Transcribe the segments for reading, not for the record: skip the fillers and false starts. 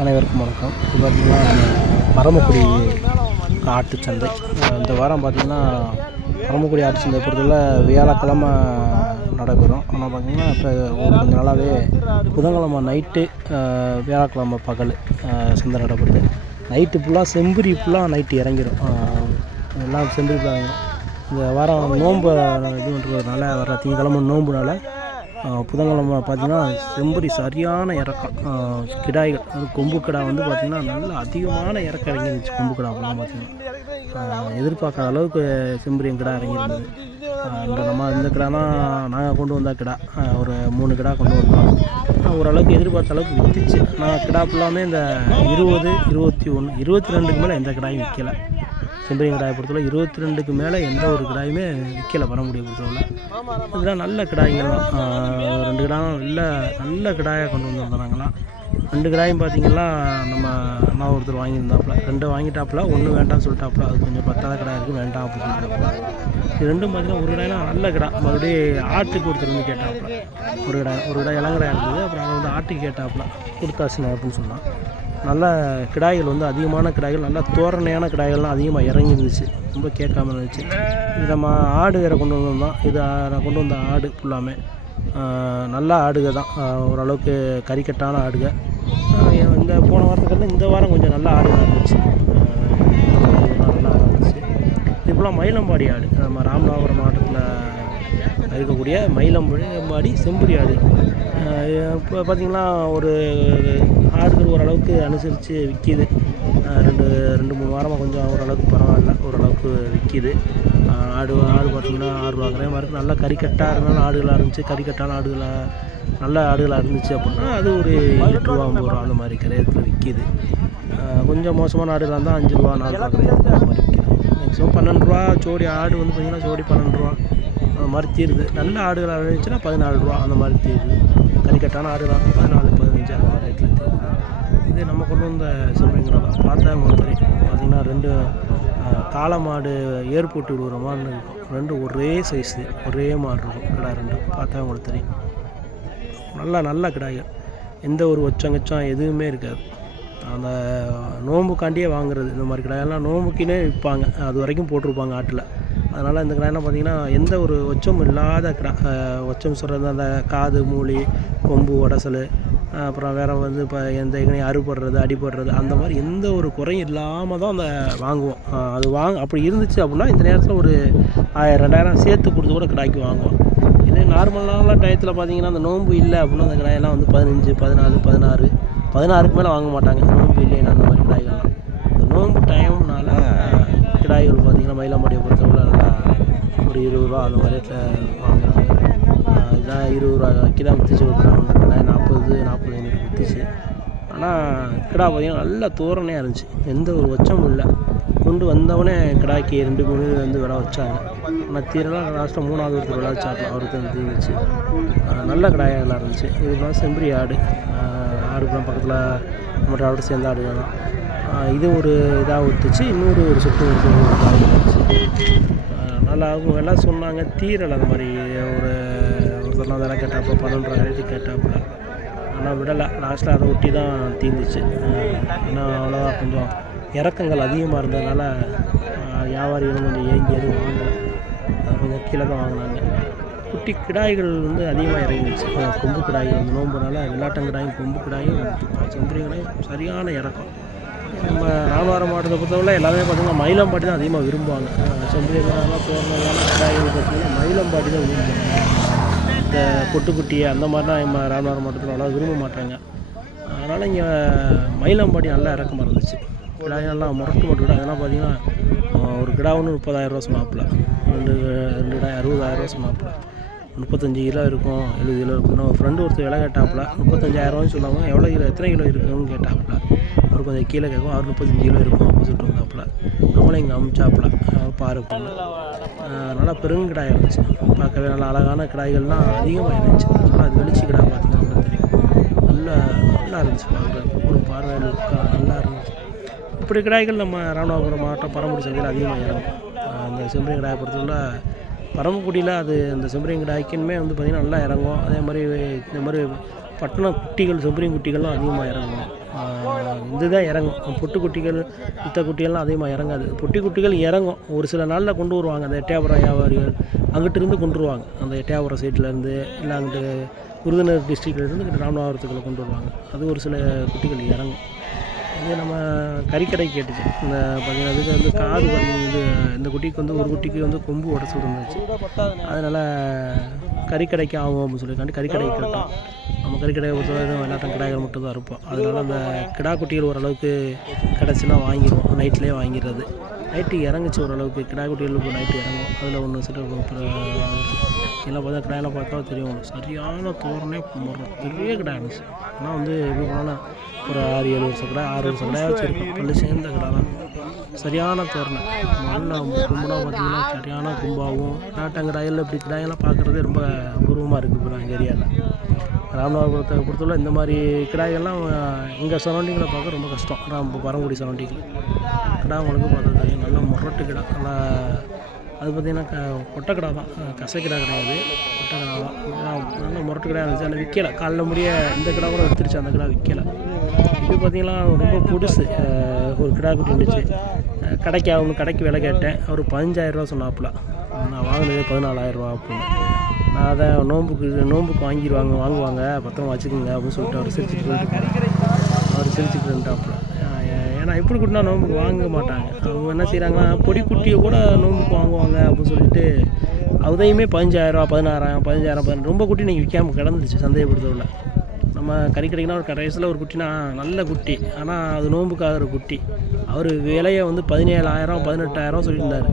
அனைவருக்கும் வணக்கம். இது பார்த்திங்கன்னா பரமக்குடி ஆட்டு சந்தை. இந்த வாரம் பார்த்திங்கன்னா பரமக்குடி ஆட்டு சந்தை பொறுத்தவரை வியாழக்கிழமை நடைபெறும். ஆனால் பார்த்திங்கன்னா இப்போ கொஞ்சம் நாளாகவே புதன்கிழமை நைட்டு வியாழக்கிழமை பகல் சந்தை நடைபெறுது. நைட்டு ஃபுல்லாக செம்பரி ஃபுல்லாக நைட்டு இறங்கிடும். எல்லாம் செம்பரி ஃபுல்லாக இறங்கிடும். இந்த வாரம் நோன்பு இது பண்ணுறதுனால வர திங்கக்கிழமை நோன்புனால புதன்கிழமை பார்த்திங்கன்னா செம்பரி சரியான இறக்கம். கிடாய்கள் அது கொம்பு கிடா வந்து பார்த்திங்கன்னா நல்ல அதிகமான இறக்கம் இறங்கிருந்துச்சு. கொம்பு கிடா அப்படிலாம் பார்த்திங்கன்னா எதிர்பார்க்காத அளவுக்கு செம்பரியும் கிடா இறங்கியிருந்தது. இந்த கிடானா நாங்கள் கொண்டு வந்தால் கிடா ஒரு 3 கிடா கொண்டு வந்தோம். ஓரளவுக்கு எதிர்பார்த்த அளவுக்கு விற்றுச்சு. நான் கிடா ஃபுல்லாமே இந்த 20, 21, 22க்கு மேலே எந்த கிடாயும் விற்கலை. செம்பரி கிடாயை பொறுத்தவரை 22க்கு மேலே எந்த ஒரு கிடாயுமே விற்கலை. பரமக்குடியை பொறுத்தவரை இதெல்லாம் நல்ல கிடாய்கள் தான். 2 கிடாயும் நல்ல கிடாயாக கொண்டு வந்தாங்களாம். 2 கிடாயும் பார்த்திங்கன்னா நான் ஒருத்தர் வாங்கியிருந்தாப்புல 2 வாங்கிட்டாப்புல, 1 வேண்டாம்னு சொல்லிட்டாப்புல. அது கொஞ்சம் பத்தாத கிடா இருக்குது வேண்டாம் அப்படின்னு சொல்லிட்டாப்புல. இது 2ம் பார்த்திங்கன்னா ஒரு கிடாயெலாம் நல்ல கிடா. மறுபடியும் ஆட்டுக்கு ஒருத்தர் வந்து கேட்டாப்புல. ஒரு கிடா இளங்கிடா இருந்தது. அப்புறம் அதை வந்து ஆட்டுக்கு கேட்டாப்புல கொடுத்தாச்சுங்க அப்படின்னு சொன்னான். நல்ல கிடாய்கள் வந்து அதிகமான கிடாய்கள், நல்ல தோரணையான கிடாய்கள்லாம் அதிகமாக இறங்கி இருந்துச்சு. ரொம்ப கேட்காம இருந்துச்சு. இது நம்ம ஆடு வேறு கொண்டு வந்தோம். இது நான் கொண்டு வந்த ஆடு ஃபுல்லாமே நல்ல ஆடுக தான். ஓரளவுக்கு கறிக்கட்டான ஆடுக. இந்த போன வாரத்துக்கு இந்த வாரம் கொஞ்சம் நல்ல ஆடுகள் இருந்துச்சு. நல்லா இருந்துச்சு. இது ஃபுல்லாக மயிலம்பாடி ஆடு. நம்ம ராமநாதபுரம் மாவட்டத்தில் இருக்கக்கூடிய மயிலம்பாடி செம்பரி ஆடு. இப்போ பார்த்திங்கன்னா ஒரு ஆடுகள் ஓரளவுக்கு அனுசரித்து விற்கிது. 2-3 வாரமாக கொஞ்சம் ஓரளவுக்கு பரவாயில்ல, ஓரளவுக்கு விற்கிது. ஆடு பார்த்திங்கன்னா 6 ரூபா மாதிரி நல்ல கறிக்கட்டாக இருந்தாலும் ஆடுகளாக இருந்துச்சு. கறிக்கட்டான ஆடுகளாக நல்ல ஆடுகளாக இருந்துச்சு அப்படின்னா அது ஒரு 8 ரூபா 9 ரூபா அந்த மாதிரி கரையத்தில் விற்கிது. கொஞ்சம் மோசமான ஆடுகளாக இருந்தால் 5 ரூபா 4 ரூபா கரையத்தில் அந்த மாதிரி விற்கிது. மேக்ஸிமம் 12 ரூபா ஜோடி ஆடு வந்து பார்த்திங்கன்னா ஜோடி 12 ரூபா அந்த மாதிரி தீருது. நல்ல ஆடுகளாக இருந்துச்சுன்னா 14 ரூபா அந்த மாதிரி தீருது. கறிக்கட்டான ஆடுகளாக 14, 15 அந்த மாதிரி ரேட்டில் தீருது. இது நம்ம கொண்டு வந்த செம்பரிங்களா தான். பார்த்தா உங்களுக்கு தெரியும். பார்த்திங்கன்னா 2 காளை மாடு ஏர் போட்டு விடுற மாதிரி இருக்கும். 2 ஒரே சைஸு ஒரே மாதிரி இருக்கும் கிடா 2. பார்த்தா உங்களுக்கு தெரியும். நல்ல கிடாய்கள். எந்த ஒரு ஒச்சங்கச்சம் எதுவுமே இருக்காது. அந்த நோம்புக்காண்டியே வாங்குறது. இந்த மாதிரி கிடாயெல்லாம் நோம்புக்குன்னே விற்பாங்க. அது வரைக்கும் போட்டிருப்பாங்க ஆட்டில். அதனால் இந்த கிடாயெல்லாம் பார்த்திங்கன்னா எந்த ஒரு ஒச்சமும் இல்லாத கிடா. ஒச்சம் சொல்கிறது அந்த காது, மூளி, கொம்பு, உடசல், அப்புறம் வேறு வந்து இப்போ எந்த எங்கேயும் அறுபடுறது, அடிபடுறது அந்த மாதிரி எந்த ஒரு குறையும் இல்லாமல் தான் அந்த வாங்குவோம். அது அப்படி இருந்துச்சு அப்படின்னா இந்த நேரத்தில் ஒரு 1000-2000 சேர்த்து கொடுத்து கூட கிடாய்க்கு வாங்குவோம். இது நார்மலான டயத்தில் பார்த்திங்கன்னா அந்த நோன்பு இல்லை அப்படின்னா அந்த கிடாயெல்லாம் வந்து 15, 14, 16க்கு மேலே வாங்க மாட்டாங்க. நோன்பு இல்லைன்னா அந்த மாதிரி கிடாய்கள்லாம். இந்த நோன்பு டைம்னால கிடாய்கள் பார்த்திங்கன்னா மயிலம்பாடியை பொறுத்தவரை நல்லா ஒரு 20 ரூபா அந்த மாதிரி ரேட்டில் வாங்குறாங்க. இதுதான் 20 ரூபா தான் விற்றுச்சு. ஒரு கிடா 40-45 விற்றுச்சு. ஆனால் கிடா பார்த்திங்கன்னா நல்ல தோரணையாக இருந்துச்சு. எந்த ஒரு ஒச்சமும் இல்லை. கொண்டு வந்தவொடனே கிடாய்க்கு 2-3 வந்து விலை வச்சாங்க. ஆனால் தீரெல்லாம் லாஸ்ட்டாக 3வது ஒருத்தர் விலை வச்சாங்க. அவருக்கு வந்து தீர்ந்துச்சு. நல்ல கிடாயெல்லாம் இருந்துச்சு. இதுதான் செம்பரி ஆடு. ஆடுக்குலாம் பக்கத்தில் நம்ம ஆடு சேர்ந்த ஆடுகள் தான். இது ஒரு இதாக விற்றுச்சு. இன்னொரு ஒரு சொட்டு இருந்துச்சு. நல்லா விலை சொன்னாங்க. தீரலை அந்த மாதிரி ஒருத்தர்லாம் விலை கேட்டாப்புல 12 ரூபா ரேட்டு கேட்டாப்புல. ஆனால் விடலை. லாஸ்ட்டில் அதை ஒட்டி தான் தீர்ந்துச்சு. ஏன்னா அவ்வளோவா கொஞ்சம் இறக்கங்கள் அதிகமாக இருந்ததுனால வியாபாரிகளும் கொஞ்சம் ஏங்கி எதுவும் வாங்கலை. கொஞ்சம் கீழே தான் வாங்கினாங்க. குட்டி கிடாய்கள் வந்து அதிகமாக இறங்கிடுச்சு. கொம்பு கிடாய்கள் வந்து நோம்புனால வெள்ளாட்டங்கிடாயும் கொம்பு கிடாயும் செம்பரி கிடாயும் சரியான இறக்கம். நம்ம ராமநாதபுரம் மாவட்டத்தை பொறுத்தவரை எல்லாமே பார்த்திங்கன்னா மயிலம்பாடி தான் அதிகமாக விரும்புவாங்க. செம்பரி கிடாயெல்லாம் தோரணமான கிடாய்கள் பார்த்திங்கன்னா மயிலம்பாடி தான் விரும்புவாங்க. இந்த பொட்டுக்குட்டி அந்த மாதிரிலாம் நம்ம ராமநாதபுரம் மாவட்டத்தில் அவ்வளோ விரும்ப மாட்டாங்க. அதனால் இங்கே மயிலம்பாடி நல்லா இறக்கமாக இருந்துச்சு. கிடாயெல்லாம் முரட்டு கிடா. அதெல்லாம் பார்த்திங்கன்னா ஒரு கிடா ஒன்று 30,000 ரூபா சொன்னாப்புல. 2 கிடாய் 60,000 ரூபா சொன்னாப்புல. 35 கிலோ இருக்கும், 70 கிலோ இருக்கும். ஒரு ஃப்ரெண்டு ஒருத்தர் விலை கேட்டாப்புல 35,000 சொல்லுவாங்க. எவ்வளோ கிலோ எத்தனை கிலோ இருக்குன்னு கேட்டாப்புல. அவர் கொஞ்சம் கீழே கேட்கும். அவர் 35 கிலோ இருக்கும் அப்படின்னு சொல்லிட்டு வந்தாப்புல. நம்மளும் இங்கே அமிச்சாப்புல பாருப்போம். நல்லா பெருங்கிடாய் இருந்துச்சு. பார்க்கவே நல்லா அழகான கிடாய்கள்லாம் அதிகமாக இருந்துச்சு. நல்லா அது வெளிச்சி கிடா பார்த்திங்கன்னா தெரியும். நல்லா இருந்துச்சு. பார்க்குறது ஒரு பார்வையில் இருக்கா நல்லா இருந்துச்சு. இப்படி கிடாய்கள் நம்ம ராமநாதபுரம் மாவட்டம் பரமக்குடி சந்தையில் அதிகமாக இறங்கும். அந்த செம்பரி கிடாயை பொறுத்தவரை பரமக்குடியில் அது அந்த செம்பரி கிடாய்க்குமே வந்து பார்த்திங்கன்னா நல்லா இறங்கும். அதே மாதிரி இந்த மாதிரி பட்டினம் குட்டிகள் செம்பரியும் குட்டிகள்லாம் அதிகமாக இறங்கும். இதுதான் இறங்கும். பொட்டு குட்டிகள் மித்த குட்டிகள்லாம் அதிகமாக இறங்காது. பொட்டி குட்டிகள் இறங்கும், ஒரு சில நாளில் கொண்டு வருவாங்க. அந்த எட்டயபுரம் வியாபாரிகள் அங்கிட்டிருந்து கொண்டு வருவாங்க. அந்த எட்டயபுரம் சைட்லேருந்து இல்லை அங்கிட்டு விருதுநகர் டிஸ்ட்ரிக்ட்லேருந்து இங்கிட்டு ராமநாதபுரத்துக்குள்ள கொண்டு வருவாங்க. அது ஒரு சில குட்டிகள் இறங்கும். இது நம்ம கறிக்கடை கேட்டுச்சு. இந்த பார்த்தீங்கன்னா இதுக்கு வந்து காது வந்து இந்த குட்டிக்கு வந்து ஒரு குட்டிக்கு வந்து கொம்பு உடச்சி இருந்துச்சு. அதனால் கறிக்கடைக்கு ஆகும் அப்படின்னு சொல்லியிருக்காண்டி கறிக்கடைக்கு கேட்டோம். நம்ம கறிக்கடையை பொறுத்தவரை எல்லாத்தையும் கிடாய்கள் மட்டும் தான் இருப்போம். அதனால் அந்த கிடா குட்டிகள் ஓரளவுக்கு கிடச்சின்னா வாங்கிடுவோம். நைட்லேயே வாங்கிடுறது. நைட்டு இறங்குச்சு ஓரளவுக்கு. கிடா குட்டிகள் இப்போ நைட்டு இறங்கும். அதில் ஒன்று சில எல்லாம் பார்த்தா கிடாயெல்லாம் பார்த்தா தெரியும். சரியான தோரணே பெரிய கிடா இருந்துச்சு. ஆனால் வந்து எப்படி போனாலும் ஒரு 6-7 வருஷம் கிடா 6 வருஷம் கிடாயாக வச்சுருக்கோம். பள்ளி சேர்ந்த கிடா தான். சரியான தோரணை. நல்ல கும்பலாக பார்த்திங்கன்னா சரியான கும்பாகவும் நாட்டங்கிடாயில் இப்படி கிடாயெல்லாம் பார்க்குறதே ரொம்ப அபூர்வமாக இருக்குது. இப்போ எங்கள் ஏரியாவில் ராமநாதபுரத்தை பொறுத்தவரை இந்த மாதிரி கிடாய்கள்லாம் எங்கள் சரௌண்டிங்கில் பார்க்க ரொம்ப கஷ்டம். பரங்குடி சரௌண்டிங்கில் கிடா உங்களுக்கு பார்த்தா தெரியும். நல்லா முரட்டு கிடா. நல்லா அது பார்த்திங்கன்னா கொட்டை கிடா தான், கசை கிடா கிடையாது, கொட்டை கிடா தான். நல்ல முரட்டு கிடா இருந்துச்சு. அதில் விற்கலை. காலைல முடிய இந்த கிடா கூட எடுத்துருச்சு. அந்த கிடா விற்கலை. இது பார்த்திங்கன்னா ரொம்ப புதுசு. ஒரு கிடா குட்டி இருந்துச்சு. கடைக்கு விலை கேட்டேன். அவர் 15,000 சொன்னாப்புல. நான் வாங்கினது 14,000 அப்படின்னு. நான் அதை நோம்புக்கு வாங்குவாங்க பத்திரமா வச்சுக்கோங்க அப்படின்னு சொல்லிட்டு அவர் சிரிச்சுட்டு இருந்தாப்புல. ஏன்னா எப்படி கூட்டினா நோம்புக்கு வாங்க மாட்டாங்க. அவங்க என்ன செய்கிறாங்கன்னா பொடி குட்டியை கூட நோம்புக்கு வாங்குவாங்க அப்படின்னு சொல்லிட்டு அதையுமே 15,000 16,000 15,000 ரொம்ப குட்டி நீங்கள் விற்காமல் கிடந்துச்சு சந்தையை பொறுத்தவரை. நம்ம கறிக்கடைக்குனா ஒரு கடைசியில் ஒரு குட்டினா நல்ல குட்டி, ஆனால் அது நோம்புக்காகிற குட்டி. அவர் விலையை வந்து 17,000 18,000 சொல்லியிருந்தார்.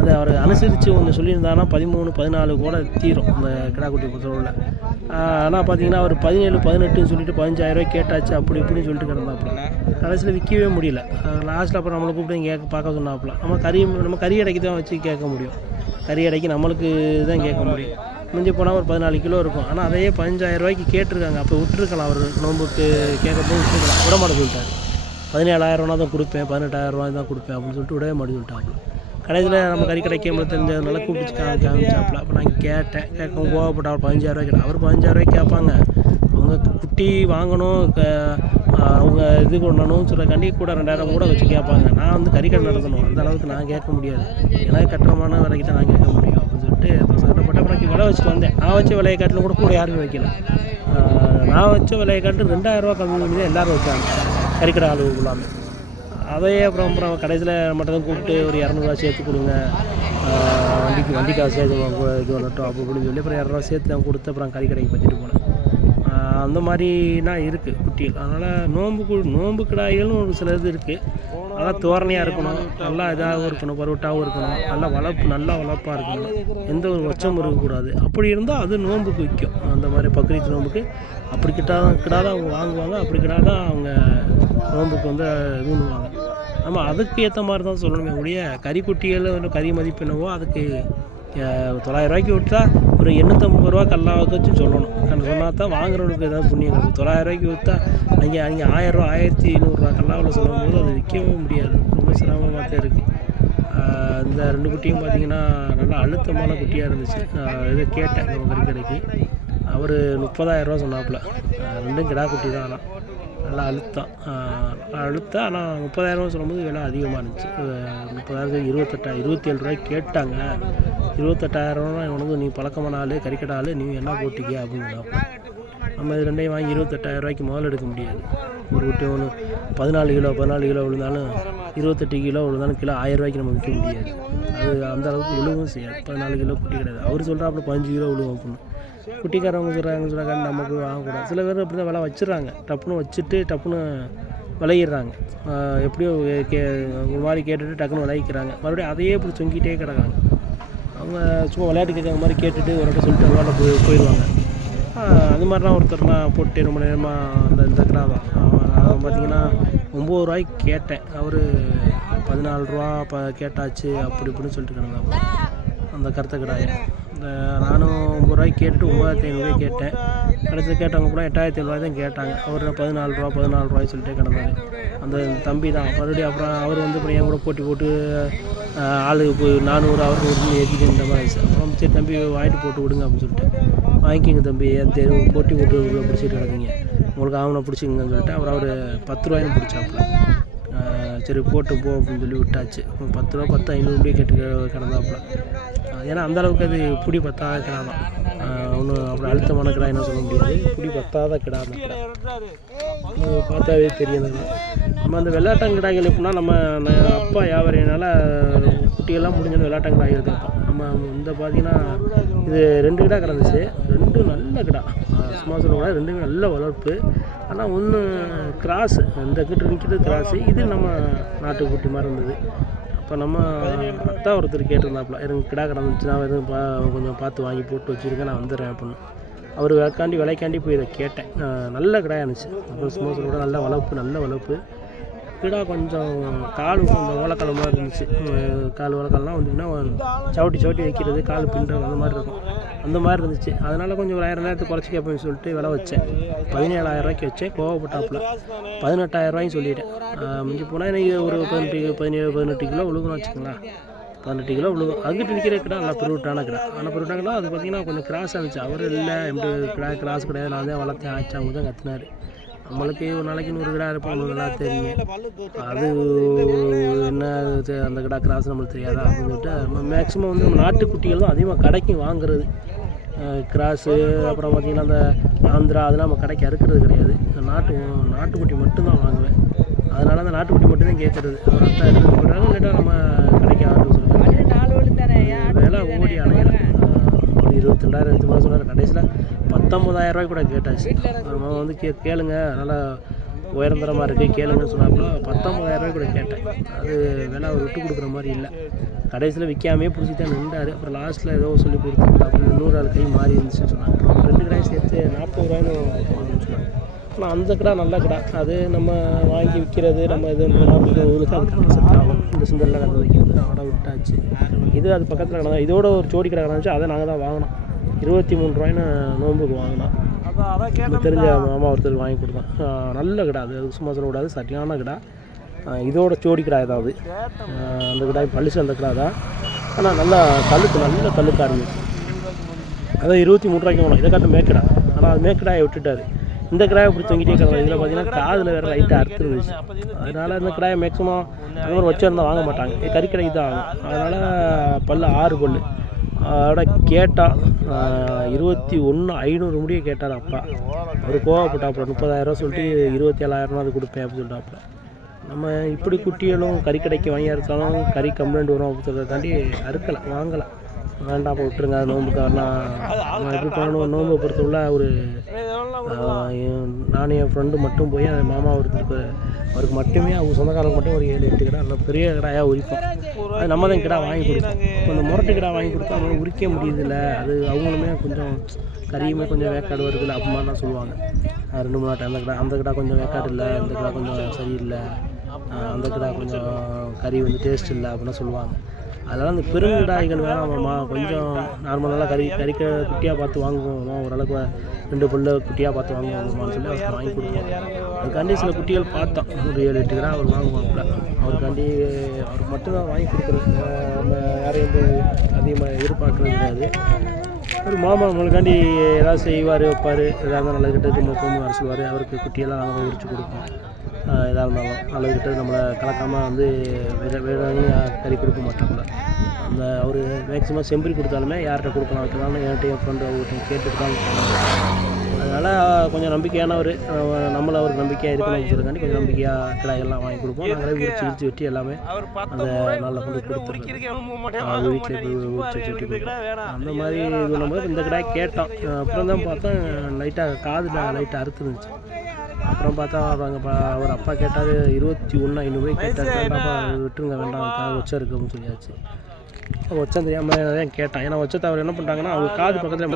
அதை அவர் அனுசரித்து கொஞ்சம் சொல்லியிருந்தாருன்னா 13 14 கூட தீரும் அந்த கிடாக்குட்டி பொறுத்தவரை. ஆனால் பார்த்தீங்கன்னா அவர் 17 18 சொல்லிட்டு 15,000 கேட்டாச்சு. அப்படி இப்படின்னு சொல்லிட்டு கிடந்தாப்புல. கடைசியில் விற்கவே முடியல. லாஸ்ட்டில் அப்புறம் நம்மளை கூப்பிட்டு பார்க்க சொன்னாப்புல. நம்ம கறி கடைக்கு தான் வச்சு கேட்க முடியும். கறி கடைக்கு நம்மளுக்கு தான் கேட்க முடியும். மிஞ்சி போனால் ஒரு 14 கிலோ இருக்கும். ஆனால் அதையே 15,000 கேட்டிருக்காங்க. அப்போ விட்டுருக்கலாம். அவர் நோம்புக்கு கேட்கும்போது விட்டுருக்கலாம். விட மாட்டேன் சொல்லிட்டார். 17,000 தான் கொடுப்பேன், 18,000 தான் கொடுப்பேன் அப்படின்னு சொல்லிட்டு விடவே மாட்டேன் சொல்லிட்டாப்புல. கடைசியில் நம்ம கறி கடைக்கு நம்மளுக்கு தெரிஞ்சதுனால கூப்பிட்டு காமிச்சாப்புல. அப்போ நான் கேட்கும் கோவப்பட்ட அவர் 15,000 கேட்டேன். அவர் 15,000 கேட்பாங்க. அவங்க குட்டி வாங்கணும், அவங்க இது கொண்டணும் சொல்கிறக்காண்டி கூட 2,000 கூட வச்சு கேட்பாங்க. நான் வந்து கறிக்கடை நடத்தணும், அந்த அளவுக்கு நான் கேட்க முடியாது. எனக்கு கட்டணமான விலைக்கு தான் நான் கேட்க முடியும் அப்படின்னு சொல்லிட்டு சங்கடப்பட்ட அப்புறம் விலை வச்சுட்டு வந்தேன். நான் வச்ச விலையை காட்டிலும் கூட யாருமே வைக்கல. நான் வச்ச விலையை காட்டு 2,000 கம்மி பண்ணி தான் எல்லோரும் வச்சாங்க கறிக்கடை அளவுக்குள்ளாமல். அதையே அப்புறம் கடைசியில் மட்டும் கூப்பிட்டு ஒரு 200 சேர்த்து கொடுங்க, வண்டி காசு இது பண்ணட்டும் அப்போ அப்படின்னு சொல்லி அப்புறம் 200 சேர்த்து நான் கொடுத்து அப்புறம் கறிக்கடைக்கு பற்றிட்டு போனேன். அந்த மாதிரினா இருக்குது குட்டிகள். அதனால் நோம்பு கிடாய்களும் ஒரு சில இது இருக்குது. நல்லா தோரணையாக இருக்கணும், நல்லா இதாகவும் இருக்கணும், பருவட்டாகவும் இருக்கணும், நல்லா வளர்ப்பாக இருக்கணும், எந்த ஒரு வச்சமும் இருக்கக்கூடாது. அப்படி இருந்தால் அது நோம்புக்கு விற்கும். அந்த மாதிரி பக்ரீத் நோம்புக்கு அப்படி கிடாதான் அவங்க வாங்குவாங்க. அப்படி கிடாதான் அவங்க நோம்புக்கு வந்து இது பண்ணுவாங்க. நம்ம அதுக்கு ஏற்ற மாதிரி தான் சொல்லணுமே ஒழிய கறிக்குட்டிகள் கறி மதிப்பு என்னவோ அதுக்கு 900 விட்டா ஒரு 850 கல்லாவுக்கு வச்சு சொல்லணும். சொன்னால் தான் வாங்குறவனுக்கு ஏதாவது புண்ணியம் கிடைக்கும். 900 விற்றா அங்கே 1000 1,500 கல்லாவில் சொல்லும்போது அது விற்கவும் முடியாது. ரொம்ப சிரமமாக தான் இருக்குது. இந்த 2 குட்டியும் பார்த்திங்கன்னா நல்லா அழுத்தமான குட்டியாக இருந்துச்சு. இதை கேட்டேன் நம்ம கறிக்கடைக்கு. அவர் 30,000 சொன்னாப்புல. 2 கிடா குட்டி தான். ஆனால் நல்லா அழுத்தம். ஆனால் 30,000 சொல்லும்போது விலை அதிகமாக இருந்துச்சு. 30,000 27 கேட்டாங்க. 28,000 இவனுக்கு நீ பழக்கமான ஆள், கறிக்கடை ஆள், நீ என்ன போட்டிக்க அப்படின்னு. நம்ம இது 2 வாங்கி 28,000 முதல்ல எடுக்க முடியாது. ஒரு குட்டி ஒன்று 14 கிலோ விழுந்தாலும் 28 கிலோ விழுந்தாலும் கிலோ 1000 நம்ம விற்க முடியாது. அது அந்த அளவுக்கு விழுவும் செய்யாது. 14 கிலோ குட்டி கிடையாது. அவர் சொல்கிறாப்புல 15 கிலோ விழுவும் அப்படின்னு. குட்டிக்காரவங்க சொல்கிறாங்க நமக்கு வாங்கக்கூடாது. சில பேர் அப்படி தான் விலை வச்சிடறாங்க. டப்புன்னு வச்சுட்டு டப்புன்னு விளையிடுறாங்க. எப்படியோ ஒரு மாதிரி கேட்டுட்டு டக்குன்னு விளைவிக்கிறாங்க. மறுபடியும் அதையே இப்படி தொங்கிட்டே கிடக்காங்க. அவங்க சும்மா விளையாட்டு கேட்குற மாதிரி கேட்டுட்டு ஒரு இடத்த சொல்லிட்டு விளையாட போயிடுவாங்க. அது மாதிரிலாம் ஒருத்தர்னா போட்டு ரொம்ப நேரமாக இந்த கிடா தான். அவன் பார்த்திங்கன்னா 9 கேட்டேன். அவர் 14 கேட்டாச்சு அப்படி இப்படின்னு சொல்லிட்டு கிடந்தாங்க அந்த கருத்த கிடாயை. நானும் 9 கேட்டுட்டு 9,500 கேட்டேன். கடைசியில் கேட்டவங்க கூட 8,500 தான் கேட்டாங்க. அவர் 14 சொல்லிட்டே கிடந்தாரு. அந்த தம்பி தான் மறுபடியும். அப்புறம் அவர் வந்து அப்புறம் என் கூட போட்டி போட்டு ஆளுக்கு போய் 400 அவர் 100 ஏற்றிட்டு இந்த மாதிரி ஆயிடுச்சு. அப்புறம் சரி தம்பி வாங்கிட்டு போட்டு விடுங்க அப்படின்னு சொல்லிட்டு, வாங்கிக்கிங்க தம்பி ஏன் போட்டி போட்டு உள்ள பிடிச்சிட்டு கிடக்குங்க, உங்களுக்கு ஆவணம் பிடிச்சிங்கன்னு சொல்லிட்டு அப்புறம் அவர் 10 ரூபாய்னு பிடிச்சாப்புல. சரி போட்டு போ அப்படின்னு சொல்லி விட்டாச்சு. 10 ரூபா 10 500 கேட்டு கிடந்தாப்புல. ஏன்னா அந்தளவுக்கு அது பிடி பத்தாத கிடா தான். ஒன்றும் அப்புறம் அழுத்தமான கிடா என்ன சொல்ல முடியாது, பிடி பத்தாத கிடா அந்த கிடா பார்த்தாவே தெரியுது. நம்ம அந்த வெள்ளாட்டங்கிடாய்கள் எப்படின்னா, நம்ம அப்பா வியாபாரினால குட்டியெல்லாம் முடிஞ்சோன்னு வெள்ளாட்டங்கிடாய் எடுத்துப்போம். நம்ம இந்த பார்த்தீங்கன்னா இது 2 கிடா கிடந்துச்சு, 2 நல்ல கிடா, சும்மா சொல்ல 2 நல்ல வளர்ப்பு. ஆனால் ஒன்று கிராஸு, இந்த கிட்ட நிற்கிறது கிராஸு, இது நம்ம நாட்டுக்குட்டி மாதிரி இருந்தது. அப்போ நம்ம அத்தா ஒருத்தர் கேட்டிருந்தாப்புல, எனக்கு கிடா கிடந்துச்சுன்னா எதுவும் கொஞ்சம் பார்த்து வாங்கி போட்டு வச்சுருக்கேன், நான் வந்துடுறேன் அப்படின்னு. அவர் விலைக்காண்டி போய் இதை கேட்டேன். நல்ல கிடாயாக இருந்துச்சு. அப்புறம் சும்மா சொல்ல நல்ல வளர்ப்பு கிடா. கொஞ்சம் கால் அந்த ஓலக்கால் மாதிரி இருந்துச்சு. கால் ஓலக்கால்லாம் வந்துன்னா சவுட்டி வைக்கிறது, கால் பின்றது அந்த மாதிரி இருக்கும், அந்த மாதிரி இருந்துச்சு. அதனால் கொஞ்சம் ஒரு 1000 குறைச்சி கேட்பேன்னு சொல்லிட்டு விலை வச்சேன். 17,000 ரூபாய்க்கு வச்சேன். கோவப்பட்டாப்புல 18,000 ரூபாய்ன்னு சொல்லிட்டேன். மிஞ்சி போனால் எனக்கு ஒரு 18 கிலோ விழுகுன்னு வச்சுக்கோங்களேன். 18 கிலோ விழுகும். அங்கிட்டு நிற்கிற கிடா நல்லா பெருவிட்டான கிடா. ஆனால் பெருவிட்டாங்கன்னா அது பார்த்திங்கன்னா கொஞ்சம் கிராஸாக இருந்துச்சு. அவர் இல்லை எப்படி கிராஸ் கிடையாது, நான் தான் வளர்த்தேன் ஆச்சு, அவங்க தான் கற்றுனாரு. நம்மளுக்கு ஒரு நாளைக்கு 100 கிடா இருப்போம், நல்லா தெரியும். அது என்ன அந்த கிடா கிராஸ் நம்மளுக்கு தெரியாதா அப்படின்னு சொல்லிட்டு நம்ம மேக்ஸிமம் வந்து நம்ம நாட்டுக்குட்டிகள் தான் அதிகமாக கடைக்கு வாங்குறது. கிராஸு அப்புறம் பார்த்திங்கன்னா அந்த ஆந்திரா அதெல்லாம் நம்ம கடைக்கு அறுக்கிறது கிடையாது. நாட்டுக்குட்டி மட்டும்தான் வாங்குவேன். அதனால் அந்த நாட்டுக்குட்டி மட்டும்தான் கேட்குறது. அத்தை எடுத்துகிட்டு போயிட்டாங்க, கேட்டால் நம்ம கடைக்கு ஆர்டர் சொல்லுவேன். வேலை ஓடி அணையில 22,000 சொன்னார். கடைசியில் 19,000 ரூபாய்க்கு கூட கேட்டாச்சு. நம்ம வந்து கேளுங்க, நல்லா உயர்ந்தரமாக இருக்குது கேளுங்கன்னு சொன்னாப்புல. 19,000 ரூபாய்க்கு கூட கேட்டேன். அது வேலை அவர் விட்டு கொடுக்குற மாதிரி இல்லை. கடைசியில் விற்காமே பிடிச்சி தான் நின்றார். அப்புறம் லாஸ்ட்டில் ஏதோ சொல்லி கொடுத்தாங்க. அப்புறம் 100 ஆள் கை மாறி இருந்துச்சுன்னு சொன்னாங்க. 2 கடாயும் சேர்த்து 40 ரூபாய்னு வாங்கணும்னு சொன்னாங்க. ஆனால் அந்த கடை நல்ல கடை. அது நம்ம வாங்கி விற்கிறது, நம்ம இது ஊருக்கு அது கடை செட் ஆகும். இந்த சுந்தரில் கடை வைக்கிறது கடை விட்டாச்சு. இது அது பக்கத்தில் கடை தான். இதோட ஒரு ஜோடி கடை கிடந்துச்சு, அதை நாங்கள் தான் வாங்கினோம். 23 ரூபாய்னு நோம்புக்கு வாங்கினோம். தெரிஞ்ச மாமா ஒருத்தர் வாங்கி கொடுத்தான். நல்ல கடை. அது சும்மா சொல்லக்கூடாது, சரியான கடை. இதோட ஜோடி கடை ஏதாவது அந்த கடை பழிச்சு அந்த கடை தான். ஆனால் நல்லா நல்ல கல்லுக்காக இருந்துச்சு. அதான் 23 ரூபாய்க்கு வாங்கணும். இதை காட்ட மேக்கடா. ஆனால் அது மேக்கடாயை விட்டுட்டார். இந்த கிடாயை இப்படி தொங்கிட்டே கிடந்தது. இதில் பார்த்தீங்கன்னா காதில் வேறு லைட்டாக அறுத்துருந்துச்சு. அதனால் இந்த கிடாயை மேக்ஸிமம் அந்த மாதிரி வச்சுருந்தா வாங்க மாட்டாங்க, கறிக்கடைக்கு தான் ஆகும். அதனால் பல்லு 6 பல்லு. அதோட கேட்டால் 21,500 முடிய கேட்டார் அப்பா. அவர் கோவப்பட்டாப்புல 30,000 சொல்லிட்டு 27,000 அது கொடுப்பேன் அப்படின்னு சொல்லிட்டாப்புல. நம்ம இப்படி குட்டிகளும் கறிக்கடைக்கு வாங்கி அறுத்தாலும் கறி கம்ப்ளைண்ட் வரும் அப்படின்னு சொல்கிறதாண்டி அறுக்கலை, வாங்கலை. வேண்டாம் விட்டுருங்க, நோம்புக்காரலாம் எப்படி பண்ணணும். நோம்பை பொறுத்தவரை ஒரு நானும் என் ஃப்ரெண்டு மட்டும் போய் அந்த மாமா அவருக்கு மட்டுமே அவங்க சொந்தக்காரங்க மட்டும் ஒரு 7-8 கிடா நல்லா பெரிய கிடாயாக உரிப்போம். அது நம்ம தான் கிடா வாங்கி கொடுப்போம். இப்போ அந்த முரட்டு கிடா வாங்கி கொடுத்தா அவங்களால உரிக்க முடியுதில்ல. அது அவங்களுமே கொஞ்சம் கறியுமே கொஞ்சம் வேக்காடு வருதில்ல அப்படிமா தான் சொல்லுவாங்க. 2-3 நாட்டு அந்த கிடா கொஞ்சம் வேக்காடு இல்லை, இந்த கிடா கொஞ்சம் சரியில்லை, அந்த கிடா கொஞ்சம் கறி வந்து டேஸ்ட் இல்லை அப்படின்னா சொல்லுவாங்க. அதனால் அந்த பெருங்கிடாய்கள் வேணாமாம்மா, கொஞ்சம் நார்மலாக குட்டியாக பார்த்து வாங்குவோம்மா, ஓரளவுக்கு 2 பல்லு குட்டியாக பார்த்து வாங்குவோம்மான்னு சொல்லி அவருக்கு வாங்கி கொடுப்போம். அதுக்காண்டி சில குட்டிகள் பார்த்தோம், ஒரு 7-8 கிடா அவர் வாங்குவாப்புல. அவருக்காண்டி அவருக்கு மட்டும்தான் வாங்கி கொடுக்குறது. நம்ம யாரையும் அதிகமாக எதிர்பார்க்குறது கிடையாது. ஒரு மாமா நம்மளுக்காண்டி ஏதாவது செய்வார், வைப்பார், எதாவது நல்லது கிட்டது மொத்தமும் வர சொல்லுவார். அவருக்கு குட்டியெல்லாம் நாங்கள் உரிச்சு கொடுப்போம். எதாக இருந்தாலும் நல்லது கிட்டது நம்மளை கலக்காமல் வந்து வேறு கறி கொடுக்க மாட்டாங்கள. அந்த அவர் மேக்ஸிமம் செம்பரி கொடுத்தாலுமே யார்கிட்ட கொடுக்கலாம் வைக்கலாம்னு என்கிட்ட என் ஃப்ரெண்டு அவர்கிட்ட கேட்டுட்டு தான். அதனால் கொஞ்சம் நம்பிக்கையானவர், நம்மளை அவருக்கு நம்பிக்கையாக இருக்கணும் சொல்லுறதுக்காண்டி கொஞ்சம் நம்பிக்கையாக கிடாயெல்லாம் வாங்கி கொடுப்போம். நாங்களே உரிச்சு வெட்டி எல்லாமே அந்த நல்ல கொண்டு கொடுத்துருக்கோம். வீட்டில் போய் உரிச்சு வெட்டி கொடுப்போம். அந்த மாதிரி இது பண்ணும்போது இந்த கிடாய் கேட்டோம். அப்புறம் தான் பார்த்தா லைட்டாக காதில் லைட்டாக அறுத்துருந்துச்சு. அப்புறம் பார்த்தா அவர் அப்பா கேட்டார் 21,500 கேட்டார். வேண்டாப்பா விட்டுருங்க, வேண்டாம் ஒச்சம் இருக்குது அப்படின்னு சொல்லியாச்சு. ஒச்சம் தெரியாமல் தான் கேட்டான். ஏன்னா ஒச்சத்தை அவர் என்ன பண்ணிட்டாங்கன்னா அவங்க காது பக்கத்தில்